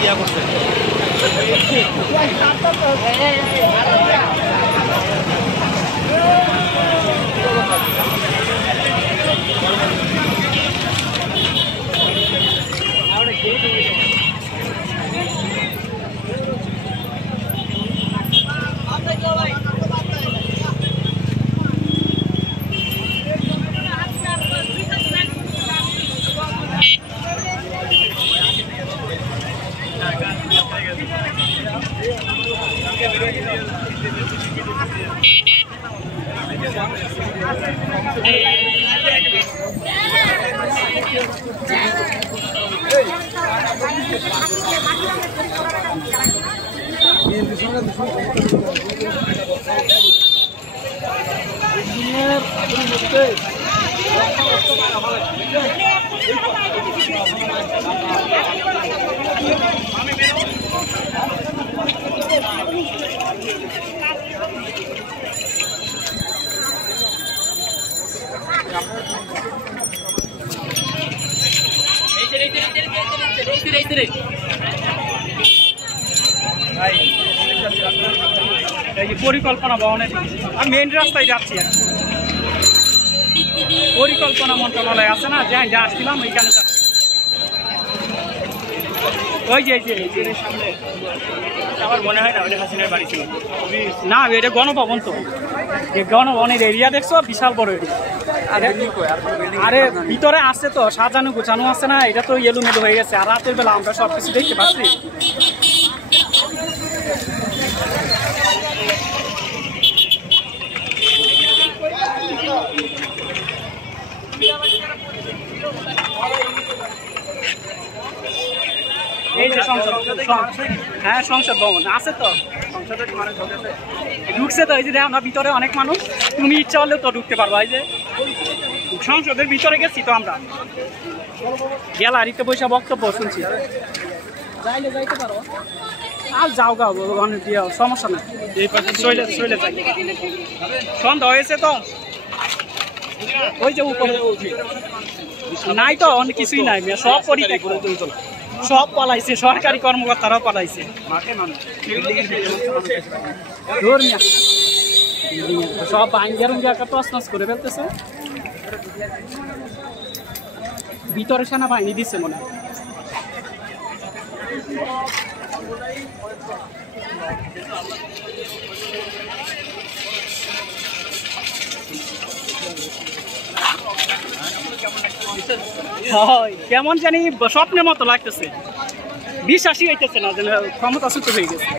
ইয়া করছে পরিকল্পনা ভবনের আমি মেইন রাস্তায় যাচ্ছি আর পরিকল্পনা মন্ত্রণালয় আছে না যে আসছিলাম ওইখানে যাচ্ছি ওই যে সামনে আমার মনে হয় না ওটা হাসিনার বাড়ি ছিল না এটা গণভবন তো যে গণভবনের এরিয়া দেখছো বিশাল বড় এরিয়া আরে ভিতরে আছে তো সাজানো গোছানো আছে না এটা তো এলোমেলো হয়ে গেছে আর রাতের বেলা আমরা সব কিছু দেখতে পাচ্ছি এই যে সংসদ হ্যাঁ সংসদ ভবন আছে তো ঢুকছে তো এই যে আমরা ভিতরে অনেক মানুষ তুমি ইচ্ছা হলেও তো ঢুকতে পারবো এই যে সংসদের ভিতরে গেছি তো আমরা গ্যালারিতে বসে বক্তব্য শুনছি যাইতে পারো আর যাও গা সমস্যা নেই এই পাশে চলে যাই সন্ধ্যা হয়েছে তো ওই যে উপরে নাই তো অনেক কিছুই নাই সব সব পালাইছে সরকারি কর্মকর্তারাও পালাইছে সব আইন তছনছ করে ফেলতেছে ভিতরে সেনাবাহিনী দিচ্ছে মনে হয় কেমন জানি স্বপ্নের মতো লাগতেছে বিশ্বাসই হইতেছে না যেন ক্ষমতাচ্যুত হয়ে গেছে